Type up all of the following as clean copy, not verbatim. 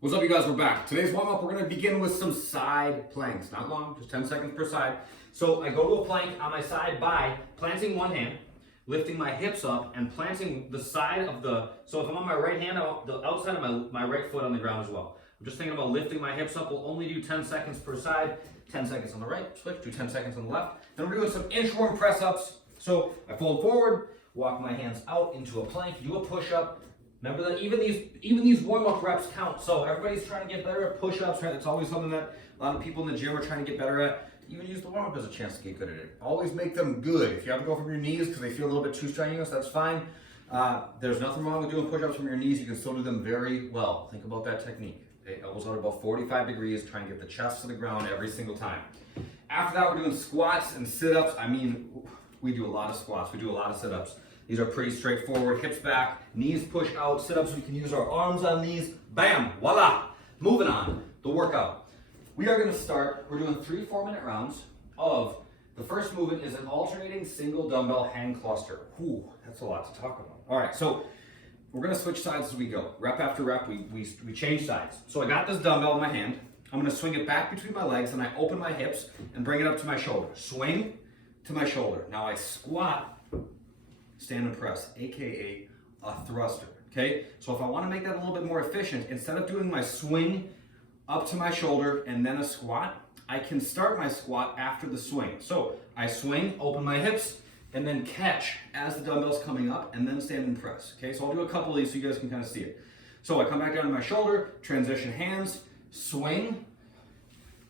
What's up, you guys? We're back. Today's warm-up, we're going to begin with some side planks. Not long, just 10 seconds per side. So I go to a plank on my side by planting one hand, lifting my hips up, and planting the side of the... So if I'm on my right hand, the outside of my right foot on the ground as well. I'm just thinking about lifting my hips up. We'll only do 10 seconds per side. 10 seconds on the right, switch, do 10 seconds on the left. Then we're doing some inchworm press-ups. So I fold forward, walk my hands out into a plank, do a push-up. Remember that even these warm-up reps count. So everybody's trying to get better at push-ups, right? It's always something that a lot of people in the gym are trying to get better at. Even use the warm-up as a chance to get good at it. Always make them good. If you have to go from your knees because they feel a little bit too strenuous, that's fine. There's nothing wrong with doing push-ups from your knees. You can still do them very well. Think about that technique. Okay? Elbows out about 45 degrees, trying to get the chest to the ground every single time. After that, we're doing squats and sit-ups. I mean, we do a lot of squats. We do a lot of sit-ups. These are pretty straightforward. Hips back, knees push out, sit-ups. We can use our arms on these. Bam, voila. Moving on, the workout. We are gonna start, we're doing 3 4-minute rounds of, the first movement is an alternating single dumbbell hang cluster. Whew, that's a lot to talk about. All right, so we're gonna switch sides as we go. Rep after rep, we change sides. So I got this dumbbell in my hand. I'm gonna swing it back between my legs and I open my hips and bring it up to my shoulder. Swing to my shoulder. Now I squat, stand and press, AKA a thruster, okay? So if I wanna make that a little bit more efficient, instead of doing my swing up to my shoulder and then a squat, I can start my squat after the swing. So I swing, open my hips, and then catch as the dumbbell's coming up and then stand and press, okay? So I'll do a couple of these so you guys can kind of see it. So I come back down to my shoulder, transition hands, swing,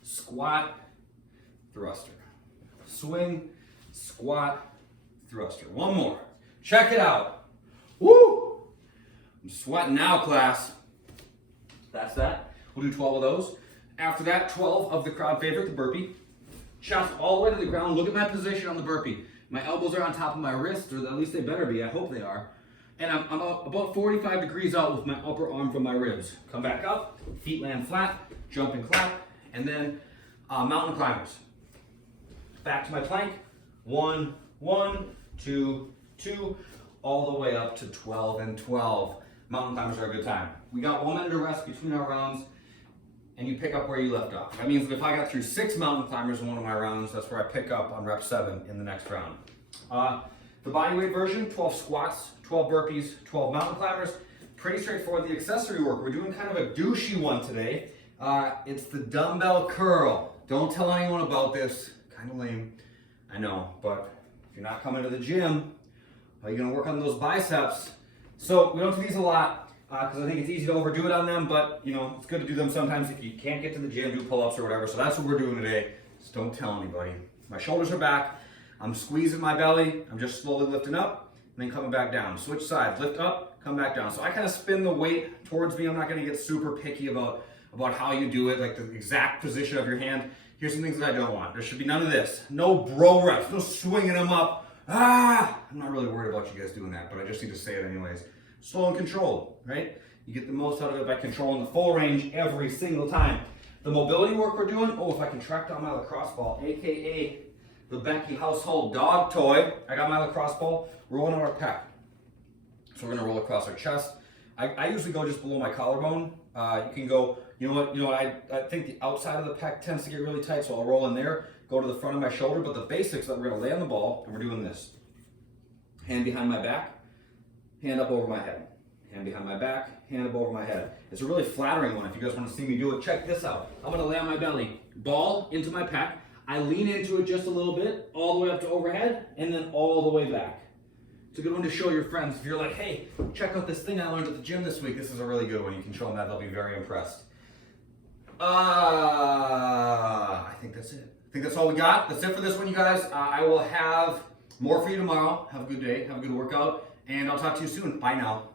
squat, thruster. Swing, squat, thruster. One more. Check it out. Woo! I'm sweating now, class. That's that. We'll do 12 of those. After that, 12 of the crowd favorite, the burpee. Chest all the way to the ground. Look at my position on the burpee. My elbows are on top of my wrists, or at least they better be. I hope they are. And I'm about 45 degrees out with my upper arm from my ribs. Come back up, feet land flat, jump and clap, and then mountain climbers. Back to my plank. 1, 1, 2, 2, all the way up to 12 and 12. Mountain climbers are a good time. We got 1 minute of rest between our rounds, and you pick up where you left off. That means that if I got through 6 mountain climbers in one of my rounds, that's where I pick up on rep 7 in the next round. The bodyweight version, 12 squats, 12 burpees, 12 mountain climbers. Pretty straightforward. The accessory work, we're doing kind of a douchey one today. It's the dumbbell curl. Don't tell anyone about this. Kind of lame, I know, but if you're not coming to the gym, how are you gonna work on those biceps? So we don't do these a lot because I think it's easy to overdo it on them, but you know, it's good to do them sometimes if you can't get to the gym, do pull-ups or whatever. So that's what we're doing today. Just don't tell anybody. My shoulders are back. I'm squeezing my belly. I'm just slowly lifting up and then coming back down. Switch sides, lift up, come back down. So I kind of spin the weight towards me. I'm not gonna get super picky about how you do it, like the exact position of your hand. Here's some things that I don't want. There should be none of this. No bro reps, no swinging them up. I'm not really worried about you guys doing that, but I just need to say it anyways. Slow and controlled, right? You get the most out of it by controlling the full range every single time. The mobility work we're doing, if I can track down my lacrosse ball, AKA the Becky household dog toy. I got my lacrosse ball, rolling on our pec. So we're gonna roll across our chest. I usually go just below my collarbone. You can go, you know what, I think the outside of the pec tends to get really tight, so I'll roll in there, go to the front of my shoulder, but the basics that we're gonna lay on the ball, and we're doing this. Hand behind my back, hand up over my head. Hand behind my back, hand up over my head. It's a really flattering one. If you guys wanna see me do it, check this out. I'm gonna lay on my belly, ball into my pec. I lean into it just a little bit, all the way up to overhead, and then all the way back. It's a good one to show your friends. If you're like, hey, check out this thing I learned at the gym this week, this is a really good one. You can show them that, they'll be very impressed. I think that's it. I think that's all we got. That's it for this one, you guys. I will have more for you tomorrow. Have a good day, have a good workout, and I'll talk to you soon. Bye now.